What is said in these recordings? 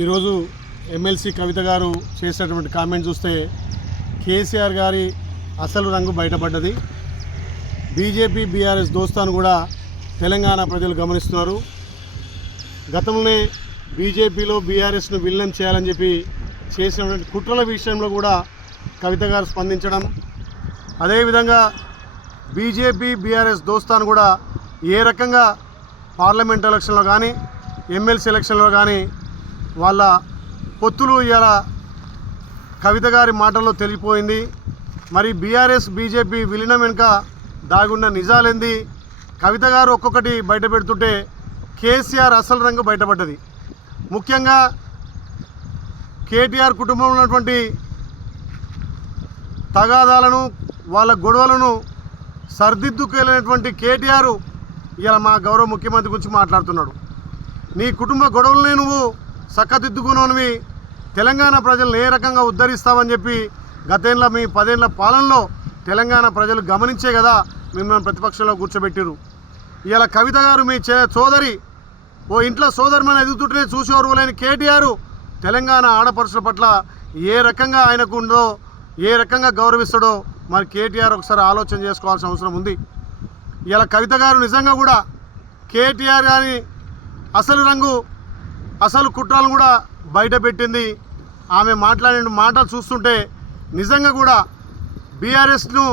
ఈరోజు ఎమ్మెల్సీ కవిత గారు చేసినటువంటి కామెంట్ చూస్తే కేసీఆర్ గారి అసలు రంగు బయటపడ్డది. బీజేపీ బీఆర్ఎస్ దోస్తాను కూడా తెలంగాణ ప్రజలు గమనిస్తున్నారు. గతంలోనే బీజేపీలో బీఆర్ఎస్ను విలీనం చేయాలని చెప్పి చేసినటువంటి కుట్రల విషయంలో కూడా కవిత గారు స్పందించడం, అదేవిధంగా బీజేపీ బీఆర్ఎస్ దోస్తాను కూడా ఏ రకంగా పార్లమెంట్ ఎలక్షన్లో కానీ ఎమ్మెల్సీ ఎలక్షన్లో కానీ వాళ్ళ పొత్తులు ఇవాళ కవిత గారి మాటల్లో తెలిసిపోయింది. మరి బీఆర్ఎస్ బీజేపీ విలీనం వెనుక దాగున్న నిజాలేంది, కవిత గారు ఒక్కొక్కటి బయట పెడుతుంటే కేసీఆర్ అసలు రంగు బయటపడ్డది. ముఖ్యంగా కేటీఆర్ కుటుంబంలో ఉన్నటువంటి తగాదాలను వాళ్ళ గొడవలను సర్దిద్దుకెళ్ళినటువంటి కేటీఆర్ ఇలా మా గౌరవ ముఖ్యమంత్రి గురించి మాట్లాడుతున్నాడు. నీ కుటుంబ గొడవలనే నువ్వు చక్కదిద్దుకున్నవి తెలంగాణ ప్రజలను ఏ రకంగా ఉద్ధరిస్తావని చెప్పి గతేళ్ళ మీ 10 ఏళ్ల పాలనలో తెలంగాణ ప్రజలు గమనించే కదా మిమ్మల్ని ప్రతిపక్షంలో కూర్చోబెట్టారు. ఇలా కవిత గారు మీ సోదరి ఓ ఇంట్లో సోదరిమని ఎదుగుతుంటేనే చూసి ఓర్వలేని కేటీఆర్ తెలంగాణ ఆడపడుచుల పట్ల ఏ రకంగా ఆయనకు ఉందో, ఏ రకంగా గౌరవిస్తాడో మరి కేటీఆర్ ఒకసారి ఆలోచన చేసుకోవాల్సిన అవసరం ఉంది. ఇలా కవిత గారు నిజంగా కూడా కేటీఆర్ గారి అసలు రంగు అసలు కుట్రలను కూడా బయట పెట్టింది. ఆమె మాట్లాడిన మాటలు చూస్తుంటే నిజంగా కూడా బీఆర్ఎస్ను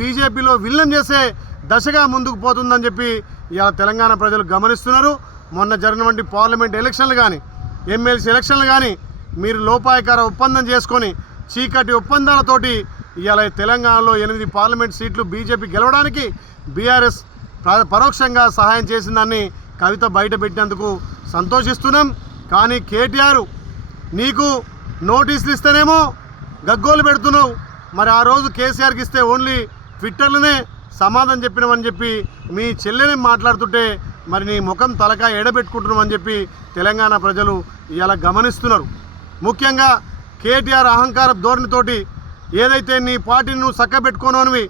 బీజేపీలో విలీనం చేసే దశగా ముందుకు పోతుందని చెప్పి ఇలా తెలంగాణ ప్రజలు గమనిస్తున్నారు. మొన్న జరిగినటువంటి పార్లమెంట్ ఎలక్షన్లు కానీ ఎమ్మెల్సీ ఎలక్షన్లు కానీ మీరు లోపాయకార ఒప్పందం చేసుకొని చీకటి ఒప్పందాలతోటి ఇవాళ తెలంగాణలో 8 పార్లమెంట్ సీట్లు బీజేపీ గెలవడానికి బీఆర్ఎస్ పరోక్షంగా సహాయం చేసిందని కవిత బయట పెట్టినందుకు సంతోషిస్తున్నాం. కానీ కేటీఆర్ నీకు నోటీసులు ఇస్తేనేమో గగ్గోలు పెడుతున్నావు, మరి ఆ రోజు కేసీఆర్కి ఇస్తే ఓన్లీ ట్విట్టర్లోనే సమాధానం చెప్పినామని చెప్పి మీ చెల్లెని మాట్లాడుతుంటే మరి నీ ముఖం తలకాయ ఎడబెట్టుకుంటున్నామని చెప్పి తెలంగాణ ప్రజలు ఇలా గమనిస్తున్నారు. ముఖ్యంగా కేటీఆర్ అహంకార ధోరణితోటి ఏదైతే నీ పార్టీని నువ్వు చక్కబెట్టుకోనోనివి,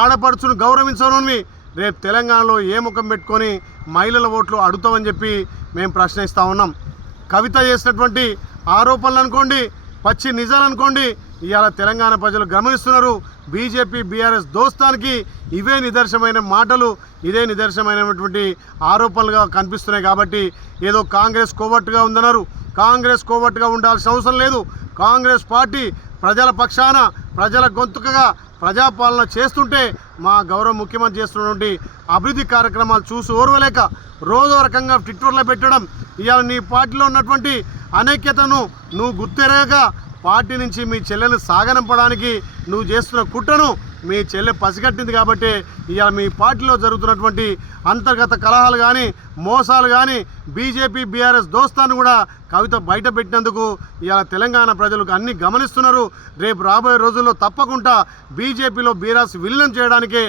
ఆడపడుచును గౌరవించనోనివి, రేపు తెలంగాణలో ఏ ముఖం పెట్టుకొని మహిళల ఓట్లు అడుగుతామని చెప్పి మేము ప్రశ్నిస్తూ ఉన్నాం. కవిత చేసినటువంటి ఆరోపణలు అనుకోండి, పచ్చి నిజాలు అనుకోండి, ఇవాళ తెలంగాణ ప్రజలు గమనిస్తున్నారు. బీజేపీ బీఆర్ఎస్ దోస్తానికి ఇవే నిదర్శనమైన మాటలు, ఇదే నిదర్శనమైనటువంటి ఆరోపణలుగా కనిపిస్తున్నాయి. కాబట్టి ఏదో కాంగ్రెస్ కోవట్టుగా ఉందన్నారు. కాంగ్రెస్ కోవట్టుగా ఉండాల్సిన అవసరం లేదు. కాంగ్రెస్ పార్టీ ప్రజల పక్షాన ప్రజల గొంతుకగా ప్రజాపాలన చేస్తుంటే మా గౌరవ ముఖ్యమంత్రి చేస్తున్నటువంటి అభివృద్ధి కార్యక్రమాలు చూసి ఓర్వలేక రోజో రకంగా ట్విట్టర్లో పెట్టడం, ఇవాళ నీ పార్టీలో ఉన్నటువంటి అనైక్యతను నువ్వు గుర్తెరగక పార్టీ నుంచి మీ చెల్లెని సాగనంపడానికి నువ్వు చేస్తున్న కుట్రను మీ చెల్లె పసిగట్టింది. కాబట్టి ఇవాళ మీ పార్టీలో జరుగుతున్నటువంటి అంతర్గత కలహాలు కానీ మోసాలు కానీ బీజేపీ బీఆర్ఎస్ దోస్తాను కూడా కవిత బయట పెట్టినందుకు ఇవాళ తెలంగాణ ప్రజలు అన్నీ గమనిస్తున్నారు. రేపు రాబోయే రోజుల్లో తప్పకుండా బీజేపీలో బీఆర్ఎస్ విలీనం చేయడానికే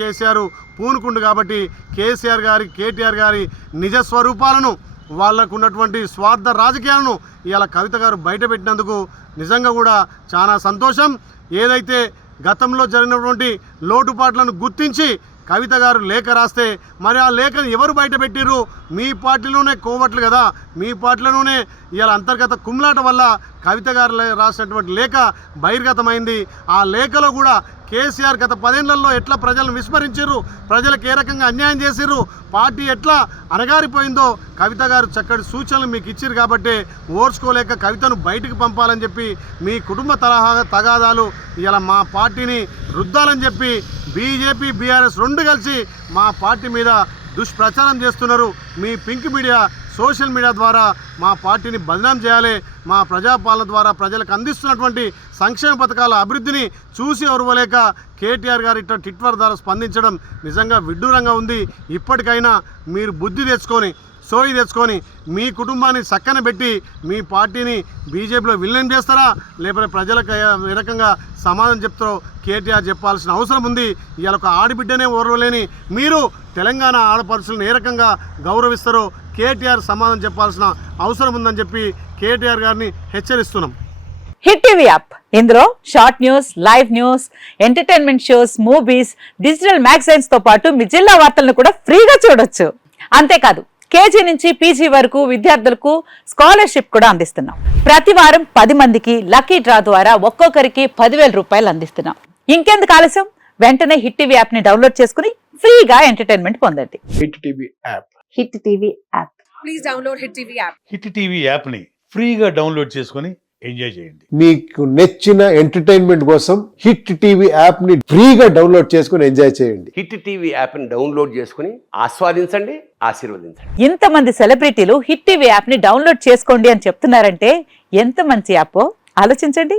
కేసీఆర్ పూనుకుండు. కాబట్టి కేటీఆర్ గారి నిజ స్వరూపాలను, వాళ్ళకు ఉన్నటువంటి స్వార్థ రాజకీయాలను ఇవాళ కవిత గారు బయట పెట్టినందుకు నిజంగా కూడా చాలా సంతోషం. ఏదైతే గతంలో జరిగినటువంటి లోటుపాట్లను గుర్తించి కవిత గారు లేఖ రాస్తే మరి ఆ లేఖను ఎవరు బయట పెట్టిర్రు? మీ పార్టీలోనే కోవట్లు కదా, మీ పార్టీలోనే ఇవాళ అంతర్గత కుమ్లాట వల్ల కవిత గారు రాసినటువంటి లేఖ బహిర్గతమైంది. ఆ లేఖలో కూడా కేసీఆర్ గత 10 ఏళ్లలో ఎట్లా ప్రజలను విస్మరించారు, ప్రజలకు ఏ రకంగా అన్యాయం చేసిర్రు, పార్టీ ఎట్లా అణగారిపోయిందో కవిత గారు చక్కటి సూచనలు మీకు ఇచ్చారు. కాబట్టి ఓర్చుకోలేక కవితను బయటికి పంపాలని చెప్పి మీ కుటుంబ తగాదాలు ఇలా మా పార్టీని రుద్దాలని చెప్పి బీజేపీ బీఆర్ఎస్ 2 కలిసి మా పార్టీ మీద దుష్ప్రచారం చేస్తున్నారు. మీ పింక్ మీడియా సోషల్ మీడియా ద్వారా మా పార్టీని బదనాం చేయాలి. మా ప్రజాపాలన ద్వారా ప్రజలకు అందిస్తున్నటువంటి సంక్షేమ పథకాల అభివృద్ధిని చూసి ఓర్వలేక కేటీఆర్ గారు ఇట్లా ట్విట్టర్ ద్వారా స్పందించడం నిజంగా విడ్డూరంగా ఉంది. ఇప్పటికైనా మీరు బుద్ధి తెచ్చుకొని సోయి తెచ్చుకొని మీ కుటుంబాన్ని చక్కన పెట్టి మీ పార్టీని బీజేపీలో విలీనం చేస్తారా, లేకపోతే ప్రజలకు ఏ రకంగా సమాధానం చెప్తారో కేటీఆర్ చెప్పాల్సిన అవసరం ఉంది. ఇవాళ ఒక ఆడబిడ్డనే ఓర్వలేని మీరు తెలంగాణ ఆడపడుచులను ఏ రకంగా గౌరవిస్తారో కేటీఆర్ సమాధానం చెప్పాల్సిన అవసరం ఉందని చెప్పి కేటీఆర్ గారిని హెచ్చరిస్తున్నాం. హిట్ టీవీ యాప్, ఇందులో short news, live news, entertainment shows, movies, digital magazines తో పాటు మీ జిల్లా వార్తలను కూడా ఫ్రీగా చూడొచ్చు. అంతేకాదు కేజీ నుంచి పీజీ వరకు విద్యార్థులకు స్కాలర్షిప్ కూడా అందిస్తున్నాం. ప్రతి వారం 10 మందికి లక్కీ డ్రా ద్వారా ఒక్కొక్కరికి 10,000 రూపాయలు అందిస్తున్నాం. ఇంకెందుకు ఆలస్యం, వెంటనే హిట్ టీవీ యాప్ ని డౌన్లోడ్ చేసుకుని ఫ్రీగా ఎంటర్టైన్మెంట్ పొందండి. Hit TV app. Hit TV app. Please download Hit TV app. Hit TV యాప్ని ఫ్రీగా డౌన్లోడ్ చేసుకొని ఎంజాయ్ చేయండి. మీకు నచ్చిన ఎంటర్టైన్మెంట్ కోసం హిట్ టీవీ యాప్ ని ఫ్రీగా డౌన్లోడ్ చేసుకుని ఎంజాయ్ చేయండి. హిట్ టీవీ యాప్ని డౌన్లోడ్ చేసుకుని ఆస్వాదించండి, ఆశీర్వదించండి. ఇంతమంది సెలబ్రిటీలు హిట్ టీవీ యాప్ ని డౌన్లోడ్ చేసుకోండి అని చెప్తున్నారంటే ఎంత మంచి యాప్ ఆలోచించండి.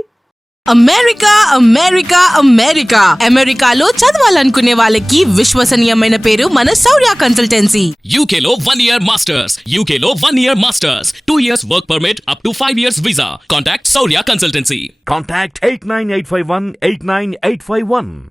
అమెరికా అమెరికా అమెరికా అమెరికాలో చదవాలనుకునే వాళ్ళకి విశ్వసనీయమైన పేరు మన శౌర్య consultancy. UK Law 1 Year Masters. UK Law 1 Year Masters. 2 years work permit up to 5 years visa. Contact Saurya Consultancy. Contact 89851 89851.